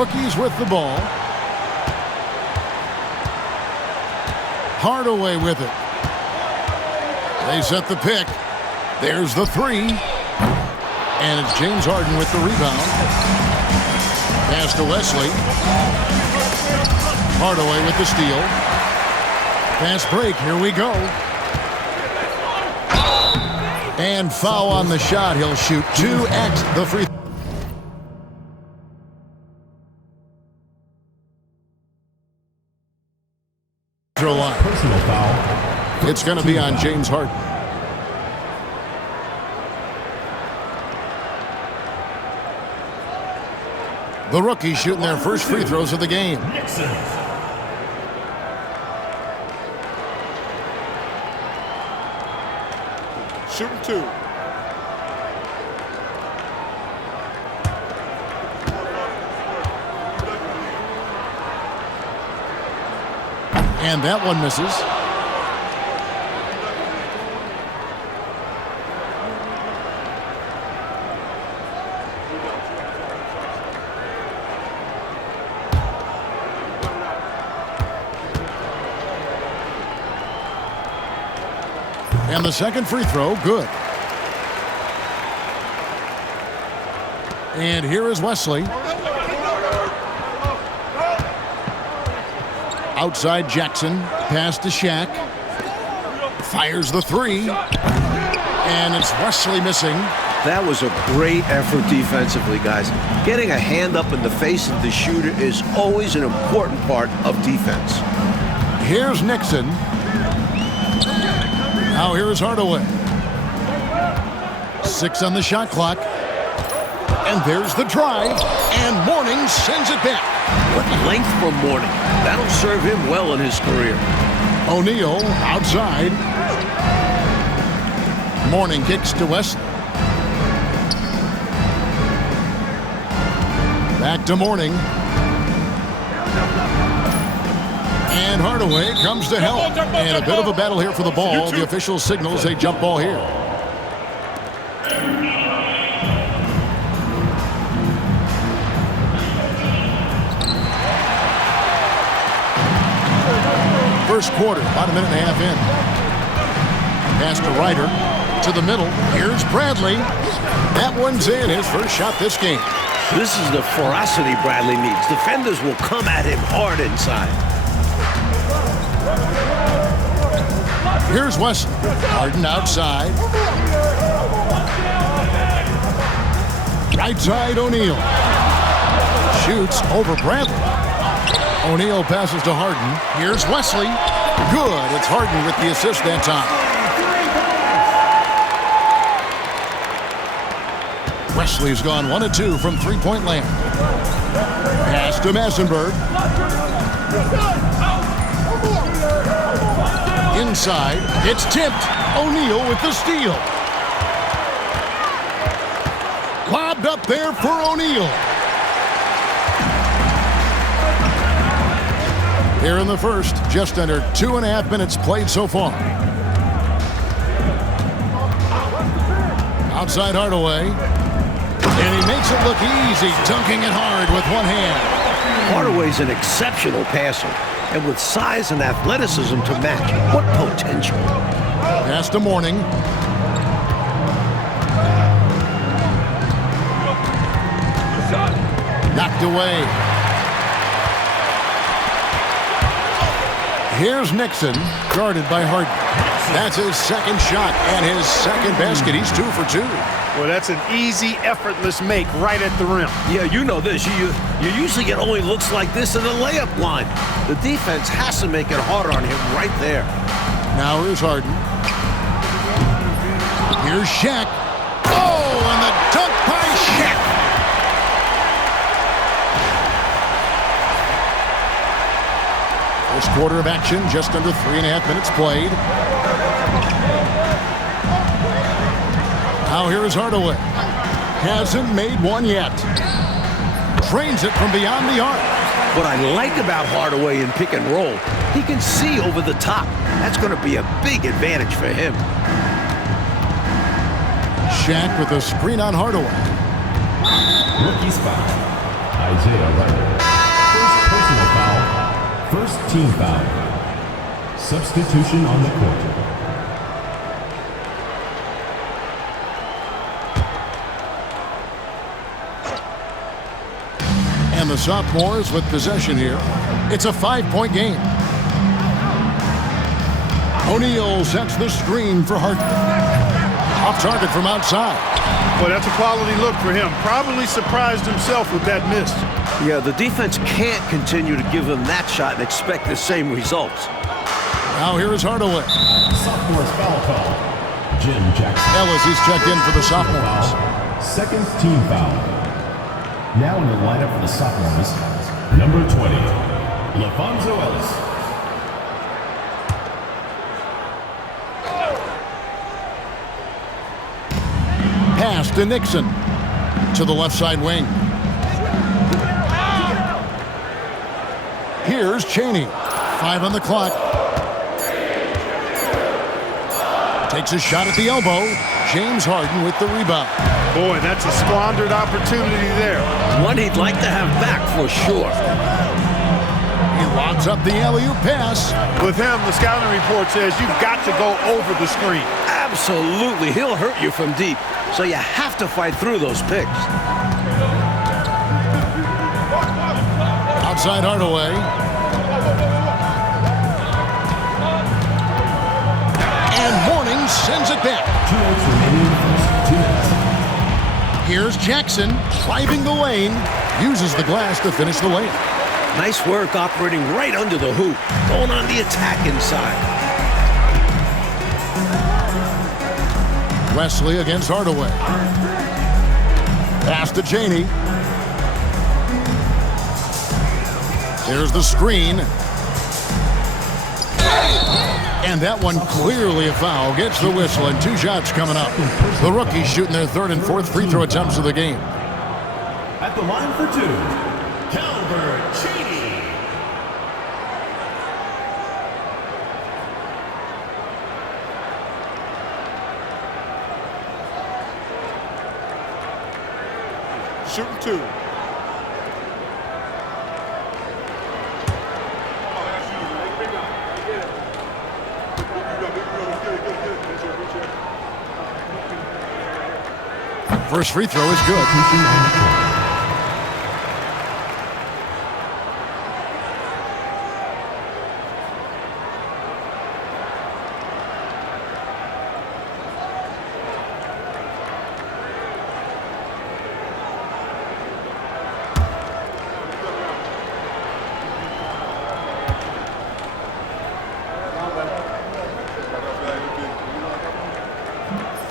Rookies with the ball. Hardaway with it. They set the pick. There's the three. And it's James Harden with the rebound. Pass to Wesley. Hardaway with the steal. Fast break. Here we go. And foul on the shot. He'll shoot 2x the free throw line. Personal foul. It's going to be on James Harden. The rookies shooting their first free throws of the game. Shooting two. And that one misses. And the second free throw, good. And here is Wesley. Outside Jackson, pass to Shaq. Fires the three. And it's Wesley missing. That was a great effort defensively, guys. Getting a hand up in the face of the shooter is always an important part of defense. Here's Nixon. Now here is Hardaway. 6 on the shot clock. And there's the drive. And Mourning sends it back. What length from Mourning. That'll serve him well in his career. O'Neal outside. Mourning kicks to West. Back to Mourning. And Hardaway comes to help. And a bit of a battle here for the ball. The official signals a jump ball here. First quarter, about a minute and a half in. Pass to Ryder, to the middle. Here's Bradley. That one's in, his first shot this game. This is the ferocity Bradley needs. Defenders will come at him hard inside. Here's Wesley. Harden outside. Right side, O'Neal. Shoots over Bradley. O'Neal passes to Harden. Here's Wesley. Good. It's Harden with the assist that time. Wesley's gone 1 of 2 from three-point land. Pass to Massenberg. Inside. It's tipped. O'Neal with the steal. Lobbed up there for O'Neal. Here in the first, just under 2.5 minutes played so far. Outside Hardaway. And he makes it look easy, dunking it hard with one hand. Hardaway's an exceptional passer, and with size and athleticism to match, what potential. Pass to Mourning. Knocked away. Here's Nixon, guarded by Harden. That's his second shot and his second basket. He's 2 for 2. Well, that's an easy, effortless make right at the rim. Yeah, you know this. You usually get only looks like this in the layup line. The defense has to make it harder on him right there. Now here's Harden. Here's Shaq. Oh, and the dunk by Shaq. First quarter of action, just under 3.5 minutes played. Now here is Hardaway. Hasn't made one yet. Trains it from beyond the arc. What I like about Hardaway in pick and roll, he can see over the top. That's going to be a big advantage for him. Shaq with a screen on Hardaway. Rookie spot. Isaiah Leonard. First personal foul. First team foul. Substitution on the court. And the sophomores with possession here. It's a 5-point game. O'Neal sets the screen for Harden. Off target from outside. Well, that's a quality look for him. Probably surprised himself with that miss. Yeah, the defense can't continue to give him that shot and expect the same results. Now here is Hardaway. Sophomores foul call. Jim Jackson. Ellis, he's checked in for the sophomores. Second team foul. Now in the lineup for the sophomores, number 20, LaFonso Ellis. Pass to Nixon. To the left side wing. Here's Chaney. 5 on the clock. Takes a shot at the elbow. James Harden with the rebound. Boy, that's a squandered opportunity there. One he'd like to have back for sure. He lobs up the alley-oop pass. With him, the scouting report says you've got to go over the screen. Absolutely. He'll hurt you from deep, so you have to fight through those picks. Outside Hardaway. And Mourning sends it back. 2 minutes remaining in the first 2 minutes. Here's Jackson driving the lane. Uses the glass to finish the layup. Nice work operating right under the hoop. Going on the attack inside. Wesley against Hardaway. Pass to Chaney. There's the screen. And that one clearly a foul. Gets the whistle and 2 shots coming up. The rookies shooting their 3rd and 4th free throw attempts of the game. At the line for 2, Calvert Chaney. Shooting 2. First free throw is good.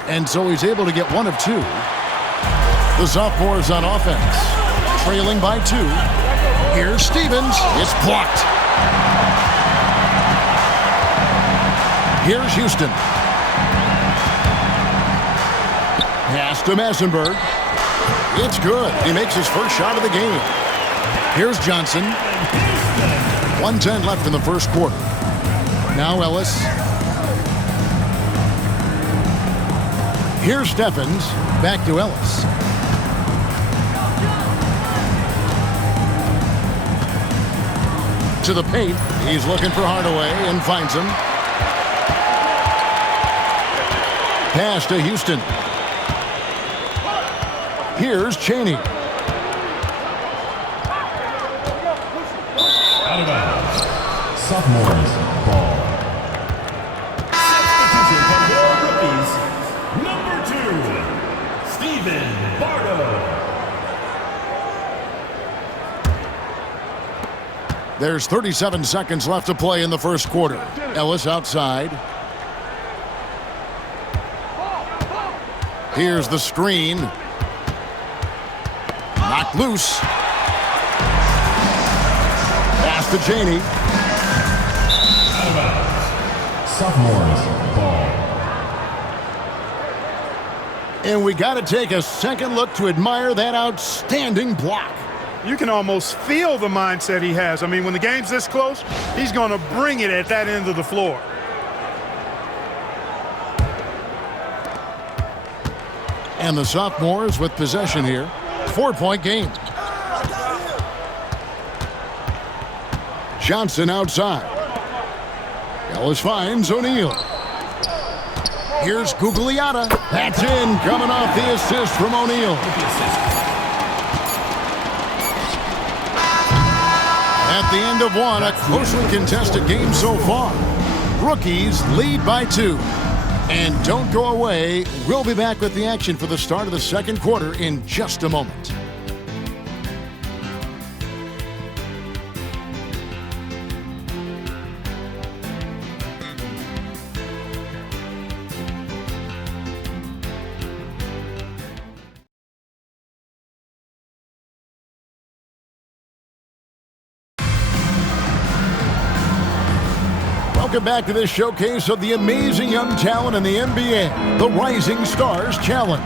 And so he's able to get 1 of 2. The sophomores on offense, trailing by 2. Here's Stevens. It's blocked. Here's Houston. Pass to Massenberg. It's good. He makes his first shot of the game. Here's Johnson. 1:10 left in the first quarter. Now Ellis. Here's Steffens. Back to Ellis. To the paint. He's looking for Hardaway and finds him. Pass to Houston. Here's Chaney. Out of bounds. Sophomores ball. Substitution from the rookies. Number 2, Stephen Bardo. There's 37 seconds left to play in the first quarter. Ellis outside. Here's the screen. Knocked loose. Pass to Chaney. Out of bounds. Sophomores ball. And we got to take a second look to admire that outstanding block. You can almost feel the mindset he has. I mean, when the game's this close, he's going to bring it at that end of the floor. And the sophomores with possession here. 4-point game. Johnson outside. Ellis finds O'Neal. Here's Gugliotta. That's in, coming off the assist from O'Neal. At the end of one, a closely contested game so far. Rookies lead by 2. And don't go away. We'll be back with the action for the start of the second quarter in just a moment. Welcome back to this showcase of the amazing young talent in the NBA, the Rising Stars Challenge.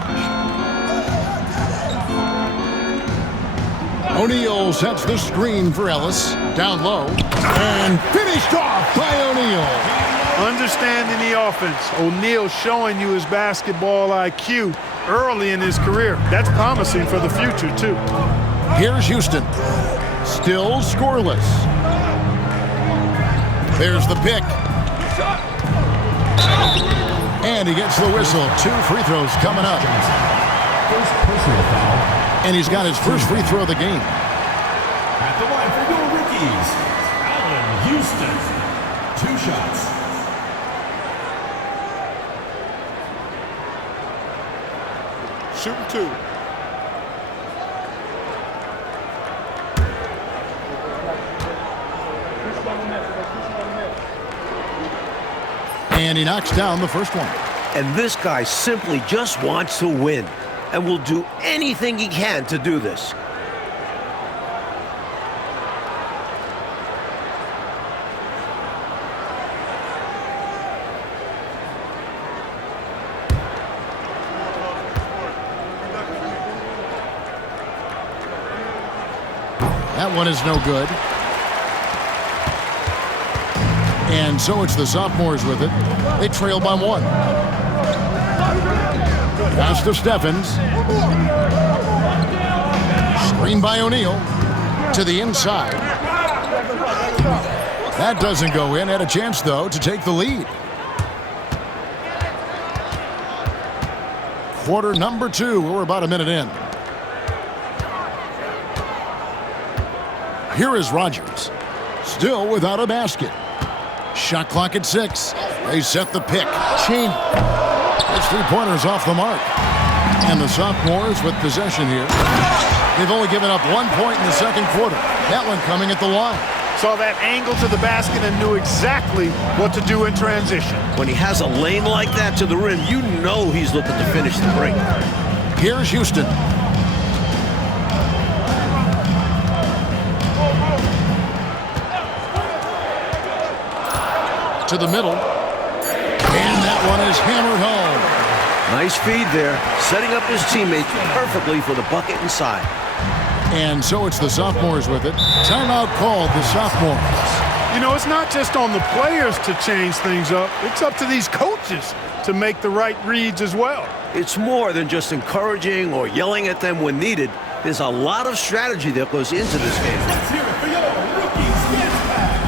O'Neal sets the screen for Ellis, down low, and finished off by O'Neal. Understanding the offense, O'Neal showing you his basketball IQ early in his career. That's promising for the future, too. Here's Houston, still scoreless. There's the pick. And he gets the whistle. 2 free throws coming up. First personal foul. And he's got his first free throw of the game. At the line for your rookies, Allen Houston. 2 shots. Shooting 2. And he knocks down the first one. And this guy simply just wants to win and will do anything he can to do this. That one is no good. And so it's the sophomores with it. They trail by 1. Pass to Steffens. Screen by O'Neal. To the inside. That doesn't go in. Had a chance, though, to take the lead. Quarter number 2. We're about a minute in. Here is Rogers. Still without a basket. Shot clock at 6. They set the pick. Cheney. His 3-pointers off the mark. And the sophomores with possession here. They've only given up 1 point in the second quarter. That one coming at the line. Saw that angle to the basket and knew exactly what to do in transition. When he has a lane like that to the rim, you know he's looking to finish the break. Here's Houston. To the middle. And that one is hammered home. Nice feed there, setting up his teammates perfectly for the bucket inside. And so it's the sophomores with it. Timeout called, the sophomores. You know, it's not just on the players to change things up. It's up to these coaches to make the right reads as well. It's more than just encouraging or yelling at them when needed. There's a lot of strategy that goes into this game. Let's hear it for your rookies. Yes, back.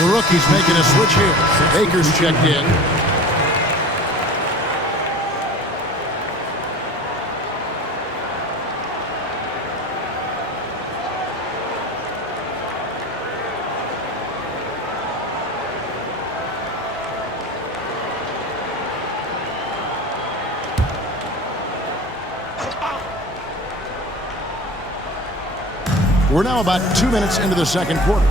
The rookie's making a switch here. Baker's checked in. We're now about 2 minutes into the second quarter.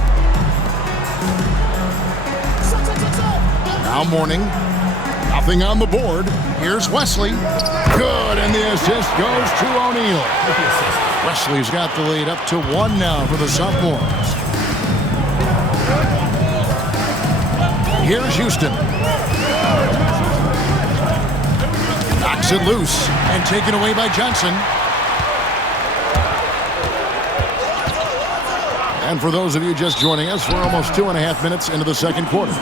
Now Mourning. Nothing on the board. Here's Wesley. Good, and the assist goes to O'Neal. Wesley's got the lead up to 1 now for the sophomores. Here's Houston. Knocks it loose and taken away by Johnson. And for those of you just joining us, we're almost 2.5 minutes into the second quarter.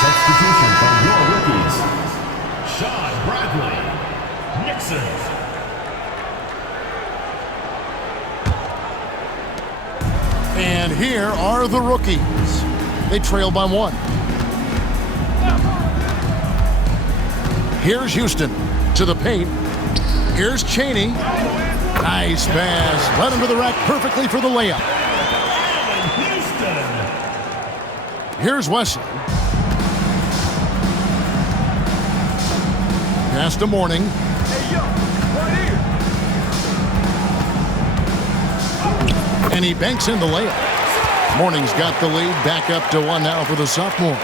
Substitution from your rookies. Sean Bradley, Nixon. And here are the rookies. They trail by 1. Here's Houston to the paint. Here's Chaney. Nice pass. Led him to the rack perfectly for the layup. Here's Wesley. Pass to Mourning. And he banks in the layup. Mourning's got the lead back up to 1 now for the sophomores.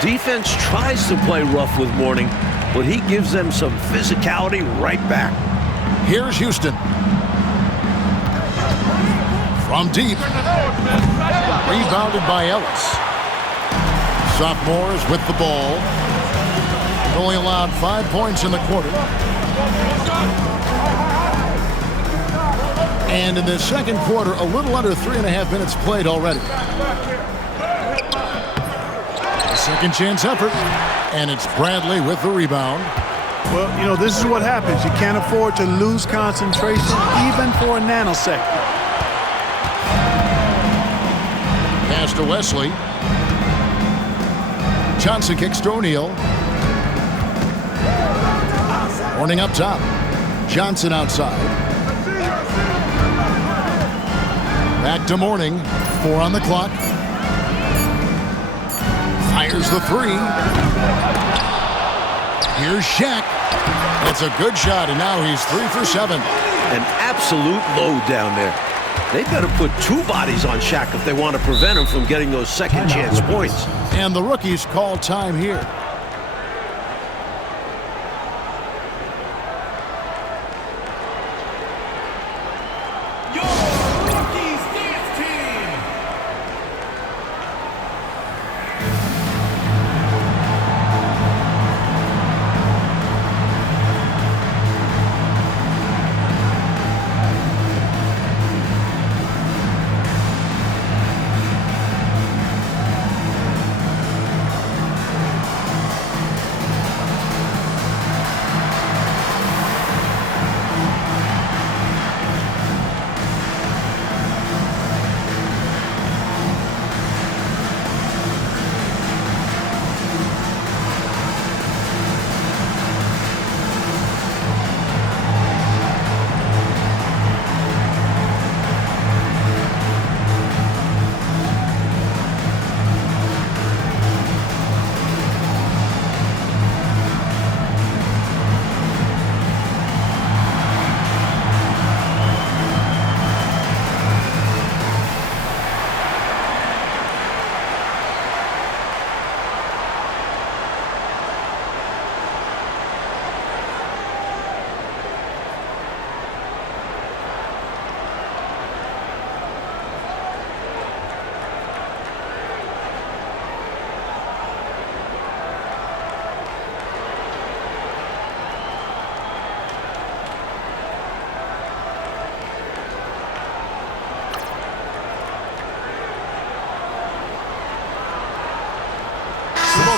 Defense tries to play rough with Mourning, but he gives them some physicality right back. Here's Houston. From deep. Rebounded by Ellis. Sophomores with the ball. Only allowed 5 points in the quarter. And in the second quarter, a little under 3.5 minutes played already. A second chance effort. And it's Bradley with the rebound. Well, you know, this is what happens. You can't afford to lose concentration even for a nanosecond. Pass to Wesley. Johnson kicks to O'Neal. Mourning up top. Johnson outside. Back to Mourning. 4 on the clock. Fires the 3. Here's Shaq. That's a good shot, and now he's 3 for 7. An absolute load down there. They've got to put 2 bodies on Shaq if they want to prevent him from getting those second chance points. And the rookies call time here.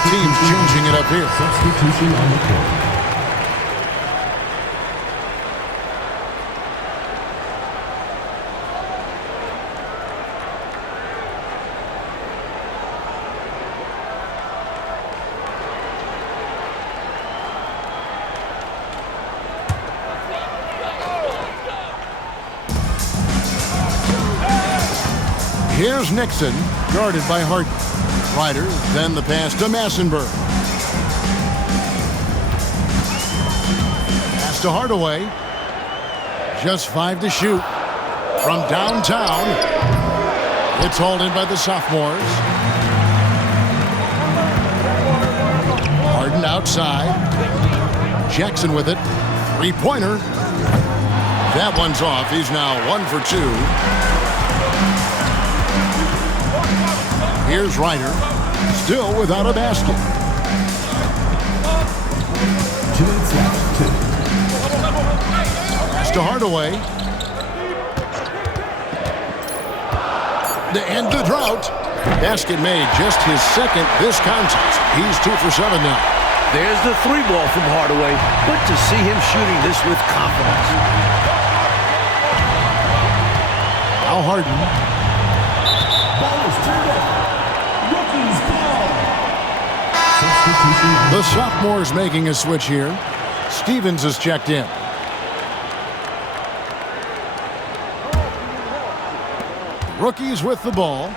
Teams changing it up here. Substitution on the court. Here's Nixon, guarded by Harden. Ryder, then the pass to Massenberg. Pass to Hardaway. Just 5 to shoot. From downtown, it's hauled in by the sophomores. Harden outside. Jackson with it. Three-pointer. That one's off. He's now 1 for 2. Here's Ryder. Still without a basket. 2 minutes left. 2. Pass to Hardaway. To end the drought. Basket made, just his second this contest. He's 2 for 7 now. There's the 3-ball from Hardaway. Good to see him shooting this with confidence. Now Harden. Ball is turned over. Rookie's ball. Substitution. The sophomores making a switch here. Stevens is checked in. Rookies with the ball.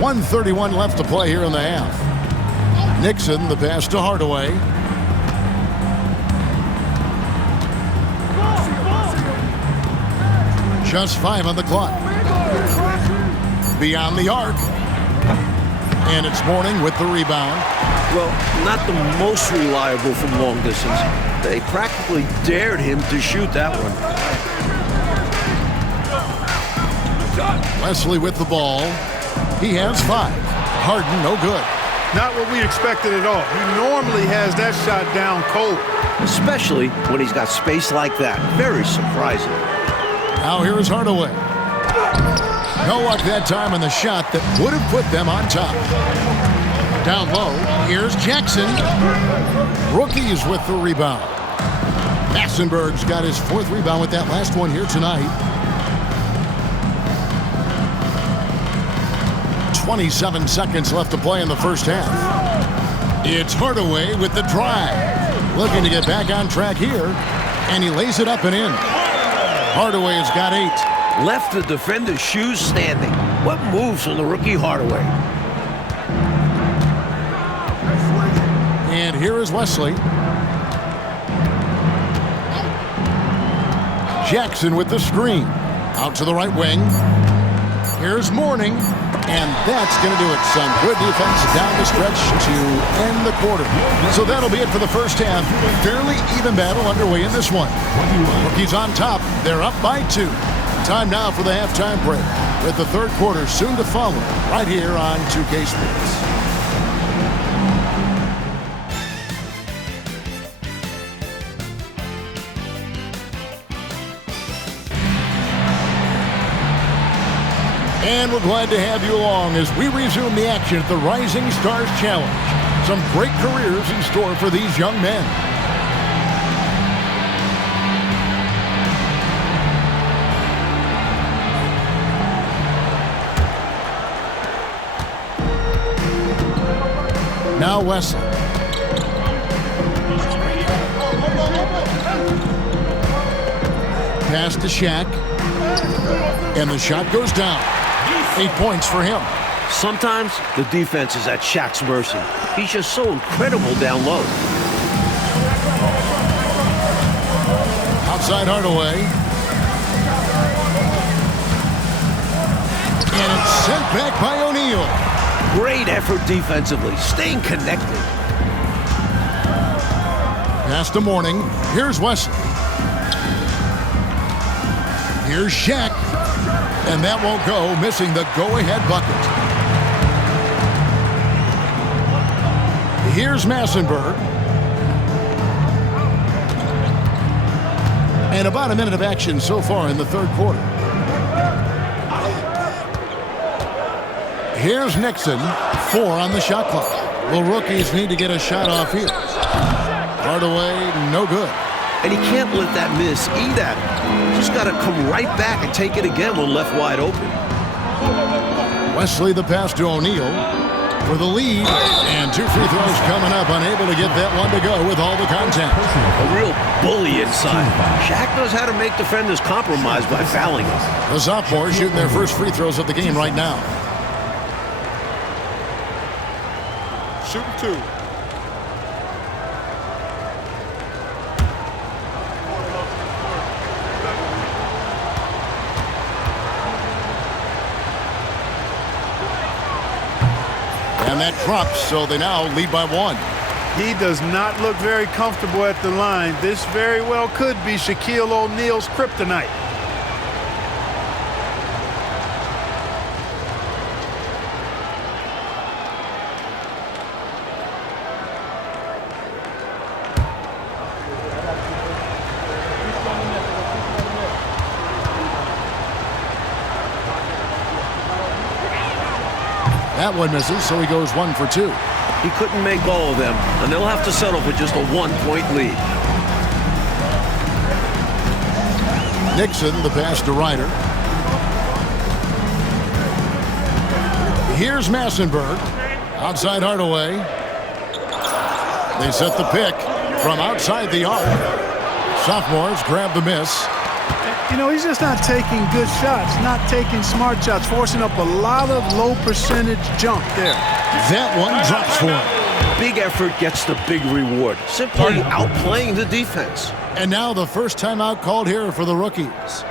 1:31 left to play here in the half. Nixon, the pass to Hardaway. Just 5 on the clock. Beyond the arc. And it's Mourning with the rebound. Well, not the most reliable from long distance. They practically dared him to shoot that one. Wesley with the ball. He has 5. Harden, no good. Not what we expected at all. He normally has that shot down cold. Especially when he's got space like that. Very surprising. Now here is Hardaway. No luck that time on the shot that would have put them on top. Down low, here's Jackson. Rookies with the rebound. Massenberg's got his 4th rebound with that last one here tonight. 27 seconds left to play in the first half. It's Hardaway with the drive. Looking to get back on track here. And he lays it up and in. Hardaway has got 8. Left the defender's shoes standing. What moves from the rookie Hardaway? And here is Wesley. Jackson with the screen. Out to the right wing. Here's Mourning. And that's going to do it. Some good defense down the stretch to end the quarter. So that'll be it for the first half. Fairly even battle underway in this one. Rookies on top. They're up by 2. Time now for the halftime break, with the third quarter soon to follow right here on 2K Sports. And we're glad to have you along as we resume the action at the Rising Stars Challenge. Some great careers in store for these young men. Now Wesley. Pass to Shaq. And the shot goes down. 8 points for him. Sometimes the defense is at Shaq's mercy. He's just so incredible down low. Outside Hardaway. And it's sent back by O'Neal. Great effort defensively, staying connected. Pass to Mourning. Here's Wesley. Here's Shaq. And that won't go, missing the go-ahead bucket. Here's Massenberg. And about a minute of action so far in the third quarter. Here's Nixon. 4 on the shot clock. The rookies need to get a shot off here. Hardaway, no good. And he can't let that miss eat at him. Just got to come right back and take it again when left wide open. Wesley the pass to O'Neal for the lead, and 2 free throws coming up. Unable to get that one to go with all the contact. A real bully inside. Shaq knows how to make defenders compromise by fouling him. The sophomores shooting their first free throws of the game right now. Shooting 2. And that drops, so they now lead by 1. He does not look very comfortable at the line. This very well could be Shaquille O'Neal's kryptonite. That one misses, so he goes 1 for 2. He couldn't make all of them, and they'll have to settle for just a 1-point lead. Nixon, the pass to Ryder. Here's Massenberg. Outside Hardaway. They set the pick from outside the arc. Sophomores grab the miss. You know, he's just not taking good shots, not taking smart shots, forcing up a lot of low percentage jump there. That one drops for him. Big effort gets the big reward. Simply outplaying the defense. And now the first timeout called here for the rookies.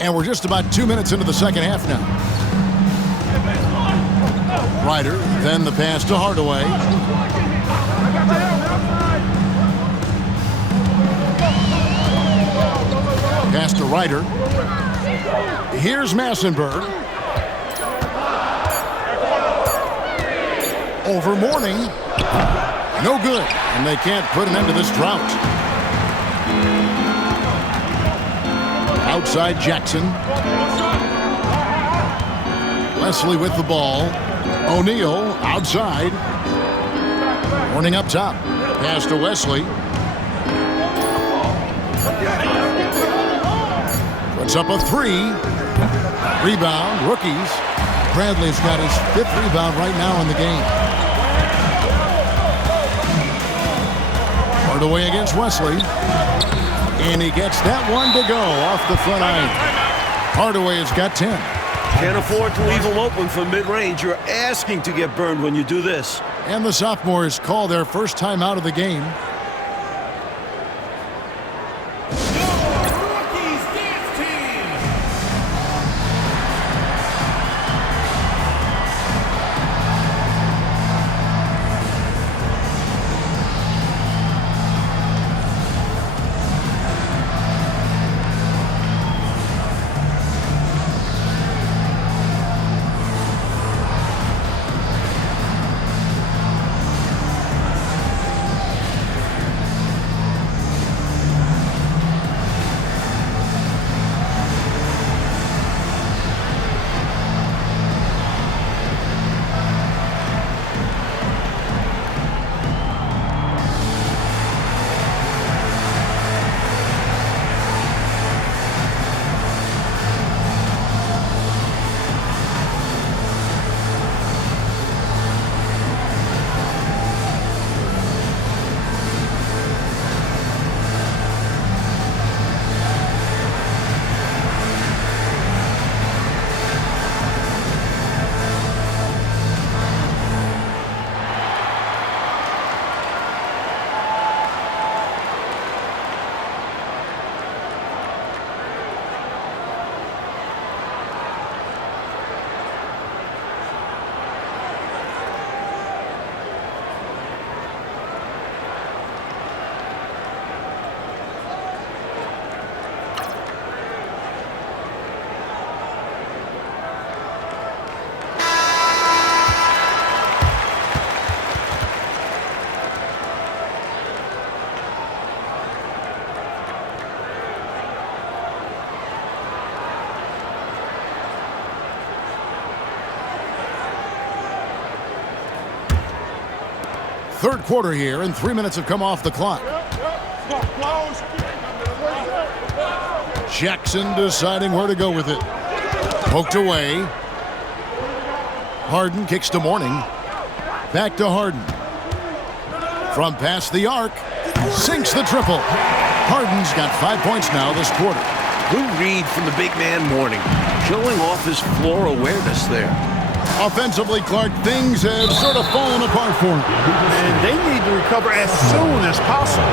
And we're just about 2 minutes into the second half now. Ryder, then the pass to Hardaway. Pass to Ryder. Here's Massenberg. Over Mourning. No good. And they can't put an end to this drought. Outside Jackson. Wesley with the ball. O'Neal outside. Mourning up top. Pass to Wesley. Puts up a 3. Rebound, rookies. Bradley's got his 5th rebound right now in the game. Hardaway against Wesley. And he gets that one to go off the front iron. Hardaway has got 10. Can't afford to leave him open for mid-range. You're asking to get burned when you do this. And the sophomores call their first time out of the game. Third quarter here, and 3 minutes have come off the clock. Jackson deciding where to go with it. Poked away. Harden kicks to Mourning. Back to Harden. From past the arc. Sinks the triple. Harden's got 5 points now this quarter. Good read from the big man Mourning, showing off his floor awareness there. Offensively, Clark, things have sort of fallen apart for him. And they need to recover as soon as possible.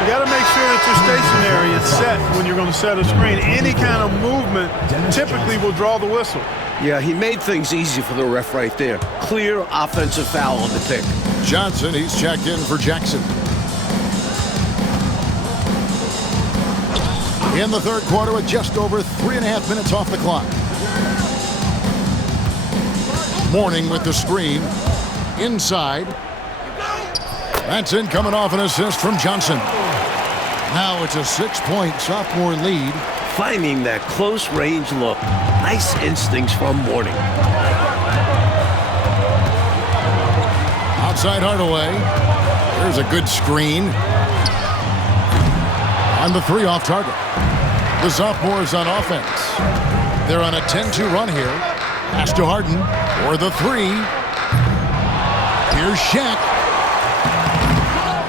You got to make sure that you're stationary and set when you're going to set a screen. Any kind of movement typically will draw the whistle. Yeah, he made things easy for the ref right there. Clear offensive foul on the pick. Johnson, he's checked in for Jackson. In the third quarter with just over 3.5 minutes off the clock. Mourning with the screen. Inside. That's in, coming off an assist from Johnson. Now it's a 6-point sophomore lead. Finding that close range look. Nice instincts from Mourning. Outside Hardaway. There's a good screen. On the three off target. The sophomores on offense. They're on a 10-2 run here. Pass to Harden for the three. Here's Shaq.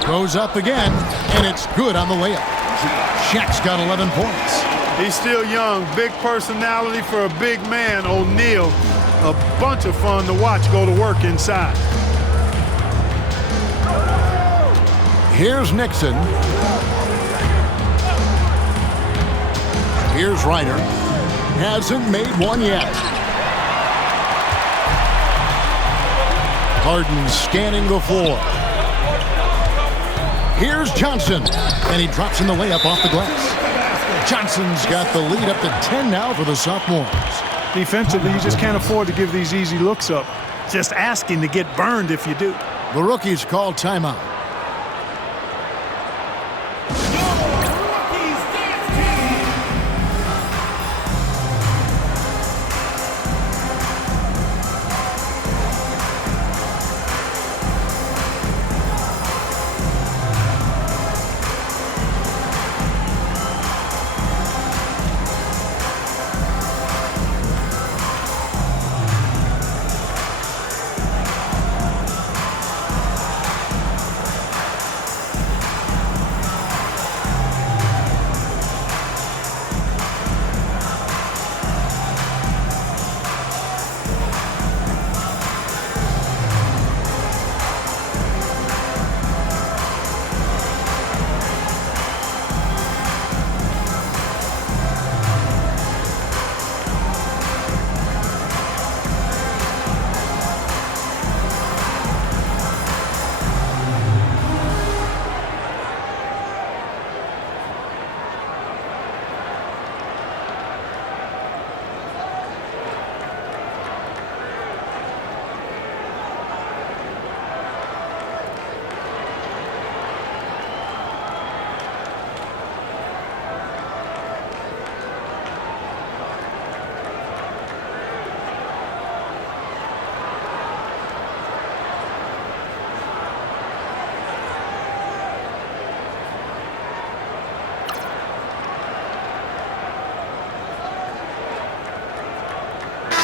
Goes up again, and it's good on the layup. Shaq's got 11 points. He's still young. Big personality for a big man, O'Neal. A bunch of fun to watch go to work inside. Here's Nixon. Here's Ryder. Hasn't made one yet. Harden scanning the floor. Here's Johnson. And he drops in the layup off the glass. Johnson's got the lead up to 10 now for the sophomores. Defensively, you just can't afford to give these easy looks up. Just asking to get burned if you do. The rookies call timeout.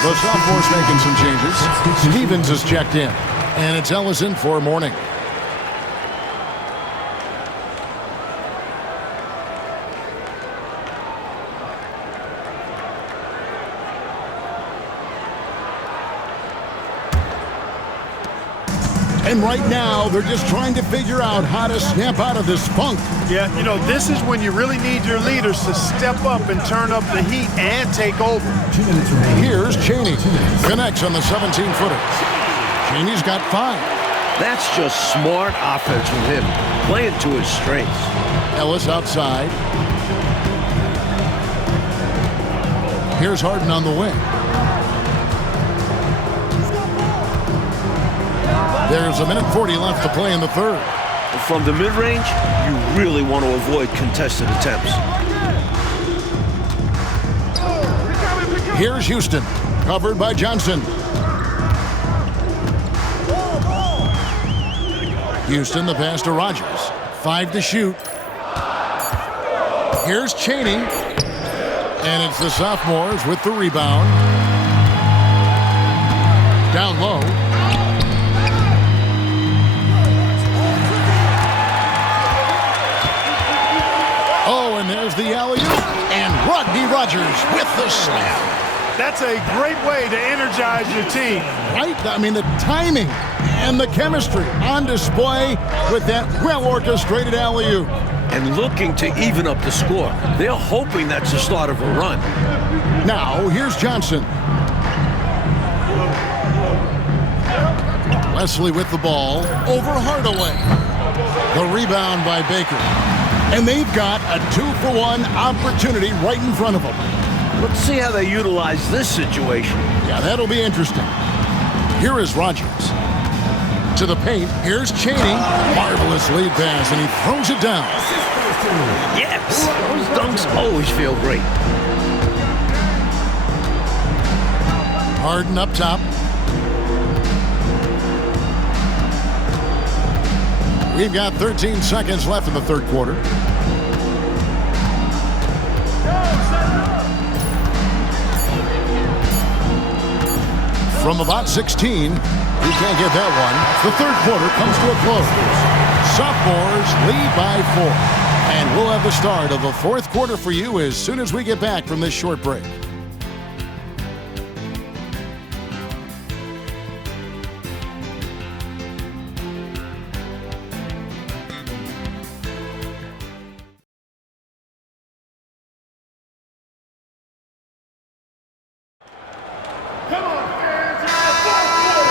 The sophomore's making some changes. Stevens is checked in. And it's Ellison for Mourning. And right now, they're just trying to figure out how to snap out of this funk. Yeah, you know, this is when you really need your leaders to step up and turn up the heat and take over. 2 minutes remaining. Here's Chaney. Connects on the 17-footer. Chaney's got 5. That's just smart offense from him, playing to his strengths. Ellis outside. Here's Harden on the wing. There's a minute 40 left to play in the third. From the mid-range, you really want to avoid contested attempts. Here's Houston, covered by Johnson. Houston, the pass to Rogers. 5 to shoot. Here's Chaney. And it's the sophomores with the rebound. Down low. Oh, and there's the alley-oop. And Rodney Rogers with the slam. That's a great way to energize your team. Right? I mean, the timing and the chemistry on display with that well-orchestrated alley-oop. And looking to even up the score. They're hoping that's the start of a run. Now, here's Johnson. Wesley with the ball over Hardaway. The rebound by Baker. And they've got a 2-for-1 opportunity right in front of them. Let's see how they utilize this situation. Yeah, that'll be interesting. Here is Rogers. To the paint. Here's Chaney. Marvelous lead pass, and he throws it down. Yes, those dunks always feel great. Harden up top. We've got 13 seconds left in the third quarter. From about 16, he can't get that one. The third quarter comes to a close. Sophomores lead by 4. And we'll have the start of the fourth quarter for you as soon as we get back from this short break.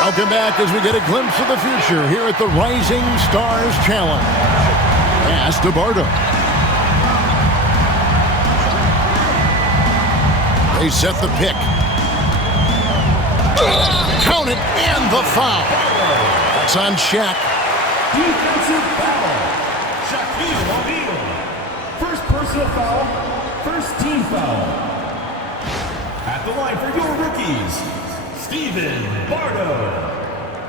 Welcome back as we get a glimpse of the future here at the Rising Stars Challenge. Pass to Bardo. They set the pick. Count it, and the foul. That's on Shaq. Defensive foul. Shaquille O'Neal. First personal foul. First team foul. At the line for your rookies, Steven Bardo.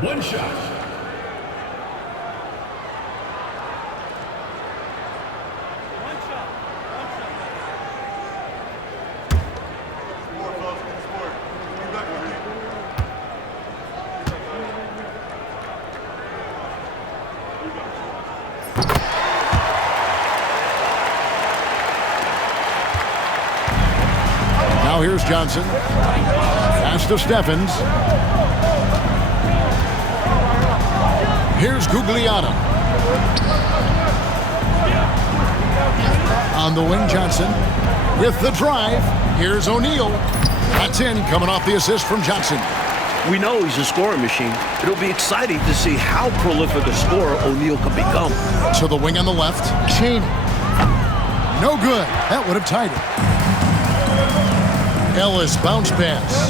One shot. Now here's Johnson. Pass to Steffens. Here's Gugliotta. On the wing, Johnson with the drive. Here's O'Neal. That's in, coming off the assist from Johnson. We know he's a scoring machine. It'll be exciting to see how prolific a scorer O'Neal can become. To the wing on the left, Chaney. No good. That would have tied it. Ellis bounce pass.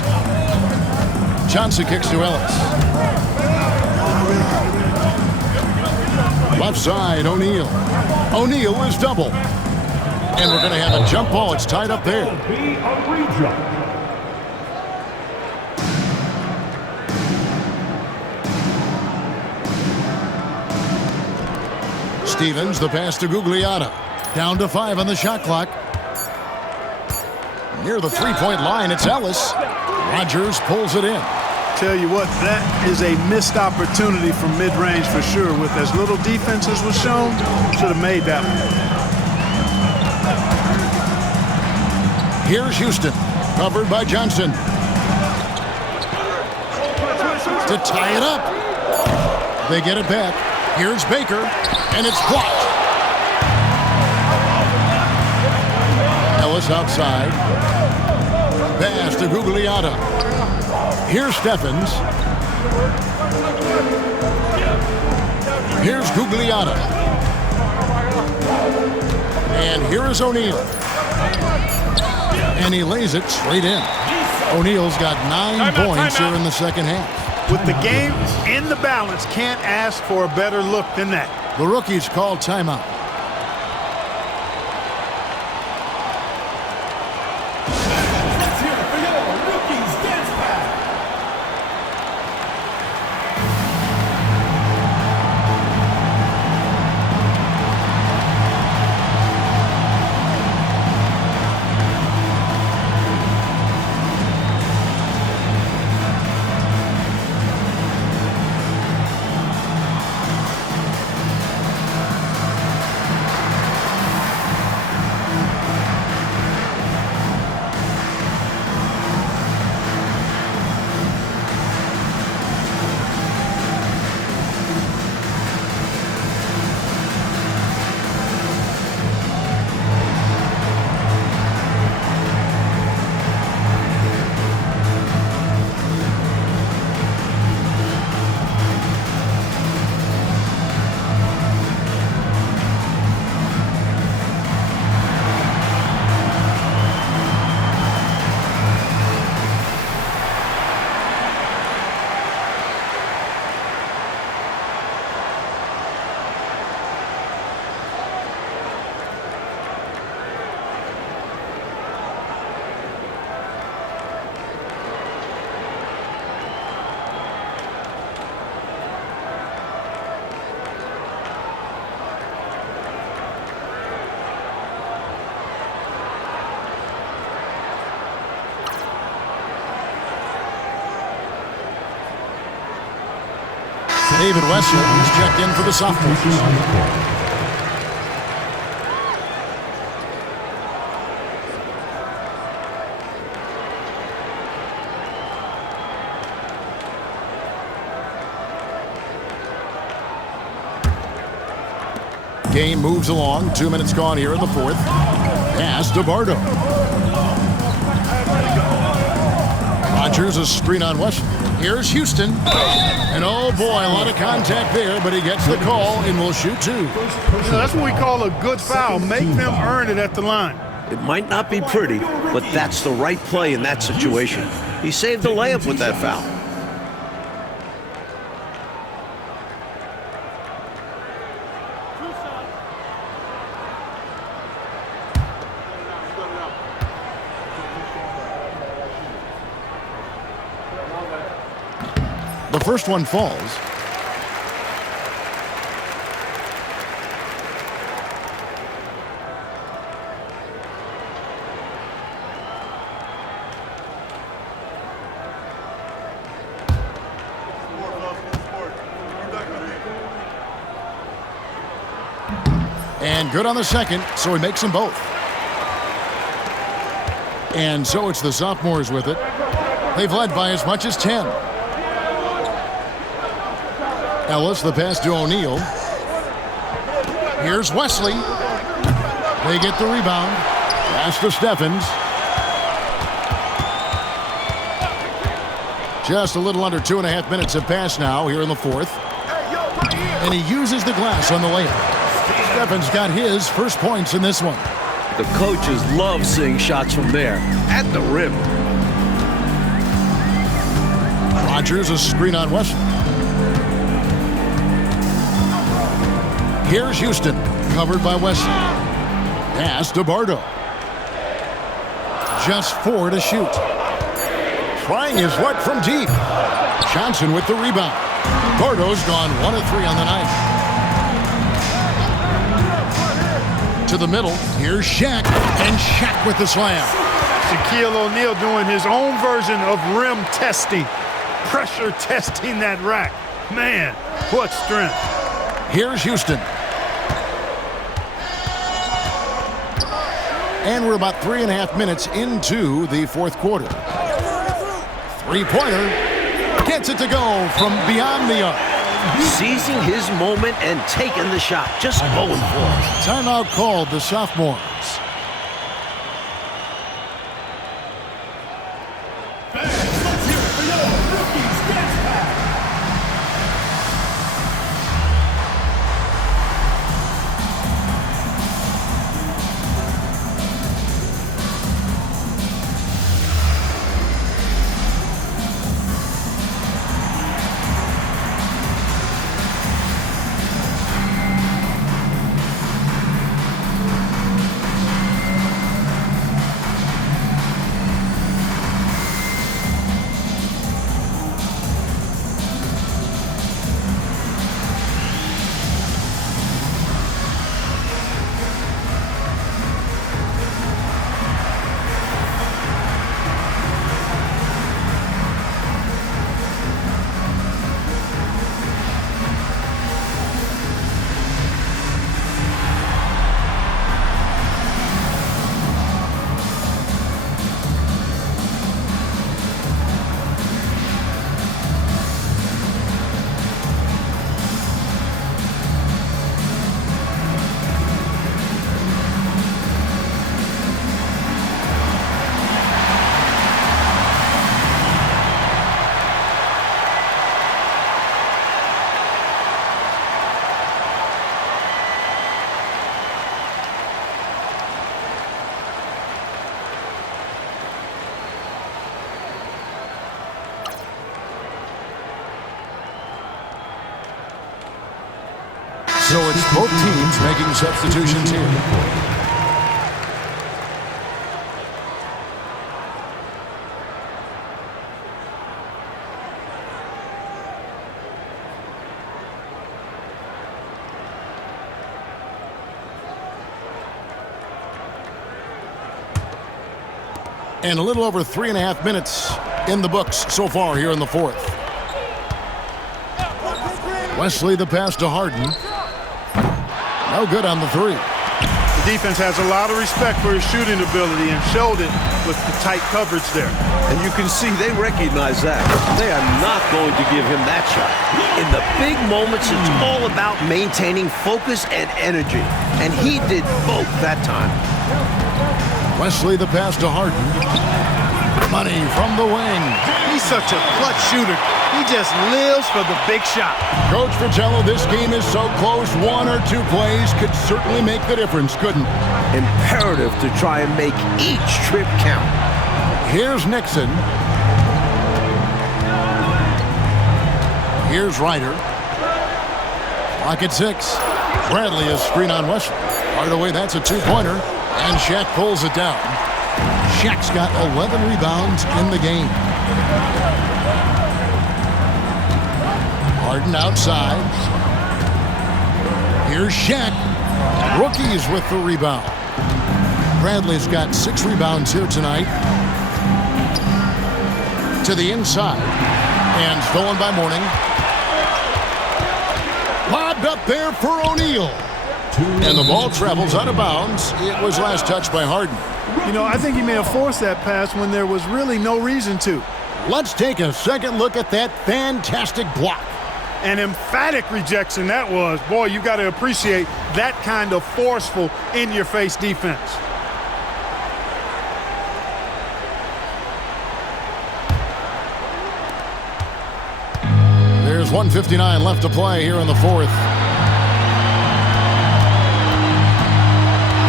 Johnson kicks to Ellis. Left side, O'Neal. O'Neal is double. And we're going to have a jump ball. It's tied up there. Be a rejump. Stevens, the pass to Gugliotta. Down to 5 on the shot clock. Near the three-point line, it's Ellis. Rogers pulls it in. Tell you what, that is a missed opportunity from mid-range for sure. With as little defense as was shown, should have made that one. Here's Houston, covered by Johnson. To tie it up. They get it back. Here's Baker, and it's blocked. Ellis outside. Pass to Gugliotta. Here's Steffens. Here's Gugliotta. And here is O'Neal. And he lays it straight in. O'Neal's got 9 points here in the second half. With the game in the balance, can't ask for a better look than that. The rookies call timeout. Let's hear it for your rookies dance pad. David Wesley is checked in for the sophomores. On the court. Game moves along. 2 minutes gone here in the fourth. Pass to Bardo. Rogers a screen on Wesley. Here's Houston. And oh boy, a lot of contact there, but he gets the call and will shoot two. That's what we call a good foul. Make them earn it at the line. It might not be pretty, but that's the right play in that situation. He saved the layup with that foul. The first one falls. And good on the second, so he makes them both. And so it's the sophomores with it. They've led by as much as 10. Ellis, the pass to O'Neal. Here's Wesley. They get the rebound. Pass to Steffens. Just a little under 2.5 minutes have passed now here in the fourth. And he uses the glass on the layup. Steffens got his first points in this one. The coaches love seeing shots from there, at the rim. Rogers a screen on Wesley. Here's Houston, covered by Wesley. Pass to Bardo. Just 4 to shoot. Trying his luck from deep. Johnson with the rebound. Bardo's gone 1 of 3 on the night. To the middle, here's Shaq, and Shaq with the slam. Shaquille O'Neal doing his own version of rim testing. Pressure testing that rack. Man, what strength. Here's Houston. And we're about 3.5 minutes into the fourth quarter. Three-pointer. Gets it to go from beyond the arc. Seizing his moment and taking the shot. Just going for it. Timeout called the sophomores. So it's both teams making substitutions here. And a little over 3.5 minutes in the books so far here in the fourth. Wesley the pass to Harden. No good on the three. The defense has a lot of respect for his shooting ability and showed it with the tight coverage there. And you can see they recognize that. They are not going to give him that shot. In the big moments, it's all about maintaining focus and energy. And he did both that time. Wesley the pass to Harden. Money from the wing. He's such a clutch shooter. He just lives for the big shot. Coach Fratello, this game is so close. 1 or 2 plays could certainly make the difference, couldn't? Imperative to try and make each trip count. Here's Nixon. Here's Ryder. Clock at 6. Bradley is screen on Wesley. Hardaway, that's a 2-pointer. And Shaq pulls it down. Shaq's got 11 rebounds in the game. Harden outside. Here's Shaq. Rookies with the rebound. Bradley's got 6 rebounds here tonight. To the inside. And stolen by Mourning. Lobbed up there for O'Neal. And the ball travels out of bounds. It was last touched by Harden. You know, I think he may have forced that pass when there was really no reason to. Let's take a second look at that fantastic block. An emphatic rejection that was. Boy, you got to appreciate that kind of forceful, in-your-face defense. There's 1:59 left to play here in the fourth.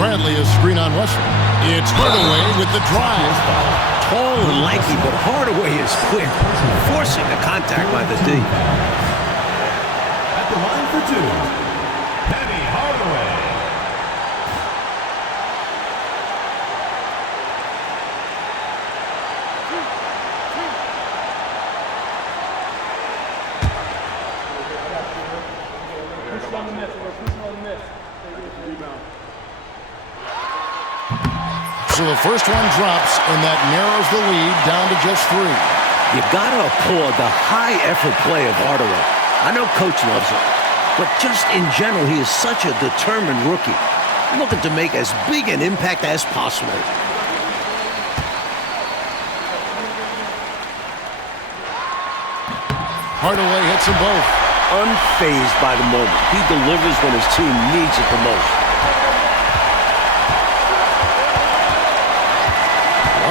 Bradley is screen on Wesley. It's Hardaway with the drive. Tall and lanky, but Hardaway is quick, forcing the contact by the D. At the line for 2, Penny Hardaway. So the first one drops, and that narrows the lead down to just 3. You gotta applaud the high-effort play of Hardaway. I know Coach loves it, but just in general, he is such a determined rookie, looking to make as big an impact as possible. Hardaway hits them both. Unfazed by the moment. He delivers when his team needs it the most.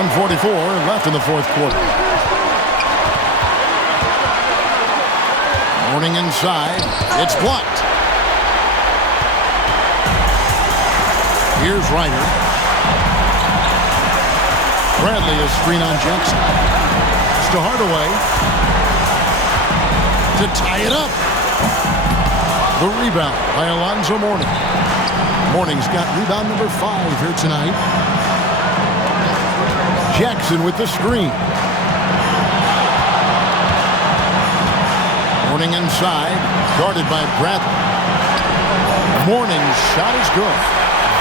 1:44 left in the fourth quarter. Mourning inside. It's blocked. Here's Ryder. Bradley is screen on Jackson. It's to Hardaway. To tie it up. The rebound by Alonzo Mourning. Mourning's got rebound number 5 here tonight. Jackson with the screen. Mourning inside, guarded by Bradley. Mourning's shot is good.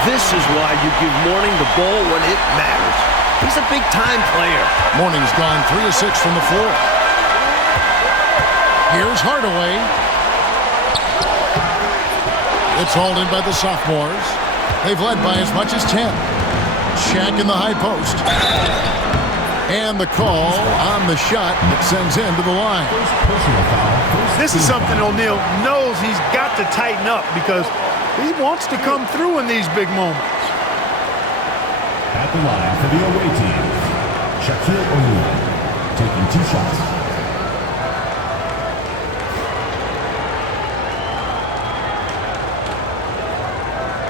This is why you give Mourning the ball when it matters. He's a big-time player. Mourning's gone 3 of 6 from the floor. Here's Hardaway. It's hauled in by the sophomores. They've led by as much as 10. Shaq in the high post. And the call on the shot that sends him to the line. This is something O'Neal knows he's got to tighten up because he wants to come through in these big moments. At the line for the away team, Shaquille O'Neal, taking 2 shots.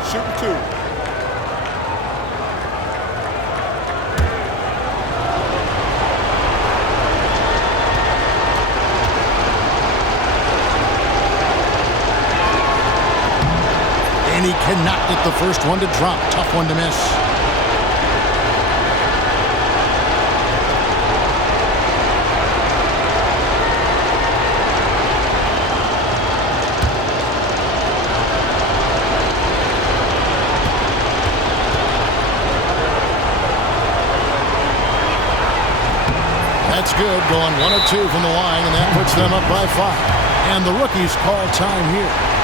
Shooting 2. And he cannot get the first one to drop. Tough one to miss. That's good, going 1 of 2 from the line, and that puts them up by 5. And the rookies call time here.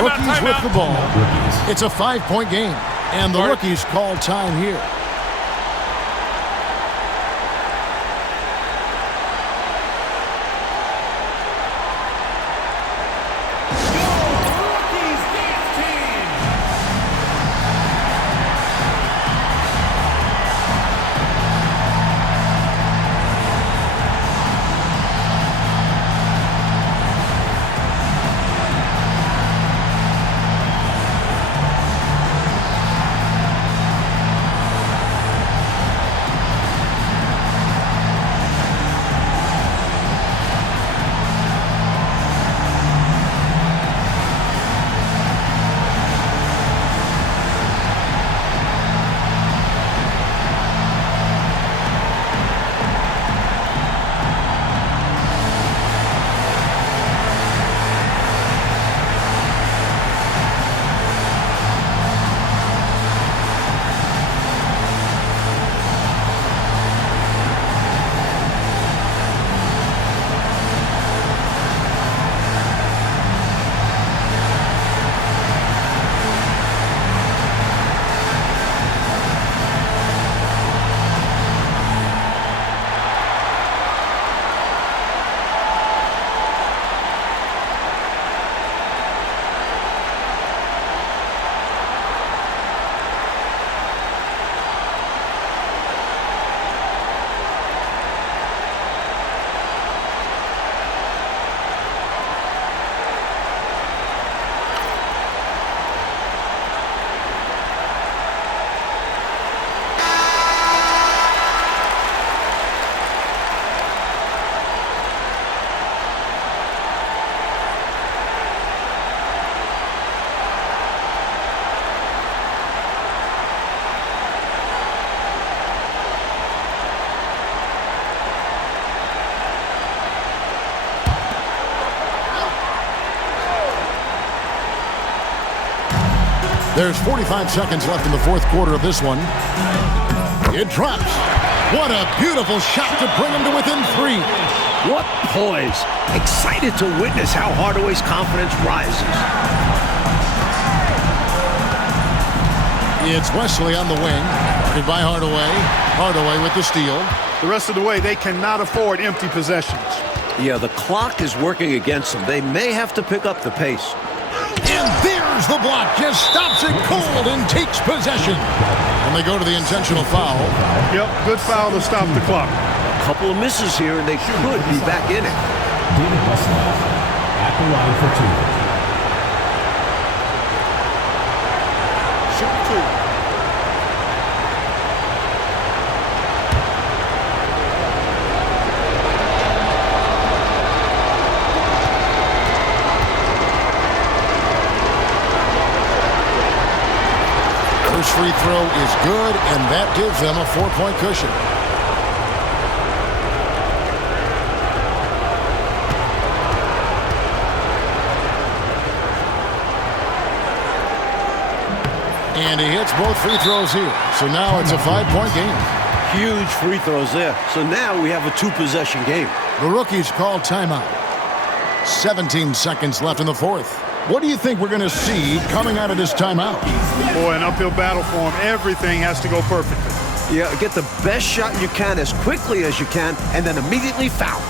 Rookies with the ball. It's a 5-point game, and the rookies call time here. There's 45 seconds left in the fourth quarter of this one. It drops. What a beautiful shot to bring him to within 3. What poise. Excited to witness how Hardaway's confidence rises. It's Wesley on the wing. Guarded by Hardaway. Hardaway with the steal. The rest of the way, they cannot afford empty possessions. Yeah, the clock is working against them. They may have to pick up the pace. And there's the block. Just stops it cold and takes possession. And they go to the intentional foul. Yep, good foul to stop the clock. A couple of misses here, and they could be back in it. David Westland at the line for 2. Shoot 2. First free throw is good, and that gives them a 4-point cushion. And he hits both free throws here. So now it's a 5-point game. Huge free throws there. So now we have a 2-possession game. The rookies call timeout. 17 seconds left in the fourth. What do you think we're going to see coming out of this timeout? Boy, an uphill battle for him. Everything has to go perfectly. Yeah, get the best shot you can as quickly as you can, and then immediately foul.